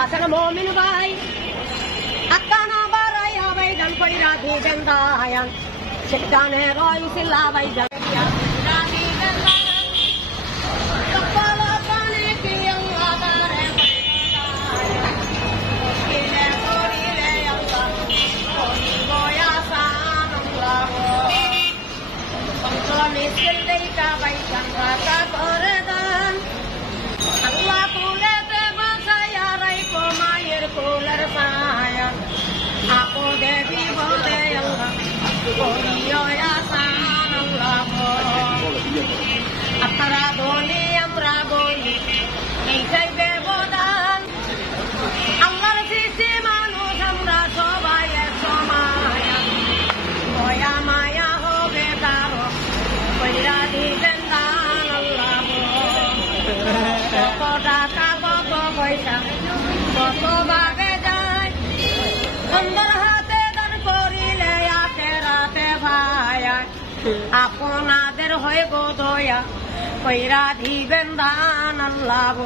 আসলে মমিন ভাই আকানা বারাই হবে জান কইরা দিবেন দায়ান সেখানে রইছিলা ভাই জান রাধি বেলান কপাল পানে কি আল্লাহরে কিলে করিলে আল্লাহ করি বয়া সান আল্লাহ অন্তর মিছিল দেইতা ভাই জান রাতা করে দান আল্লাহ তুলে কুলের সায়ান আপো দেবী বলে আল্লাহ করিও আসান আল্লাহ আপনারা বলি আমরা বলি এইটাই ব্যবধান আল্লাহর সৃষ্টি মানুষ আমরা সবাই এক সমান দয়া মায়া হবে কারো কইরা দিবেন দান আল্লাহ কত টাকা কত পয়সা কত ভাগে যায় সুন্দর হাতে দান করিলে আখেরাতে ভাই আপনাদের হয়ে গো দয়া কইরা দিবেন দান আল্লাহ।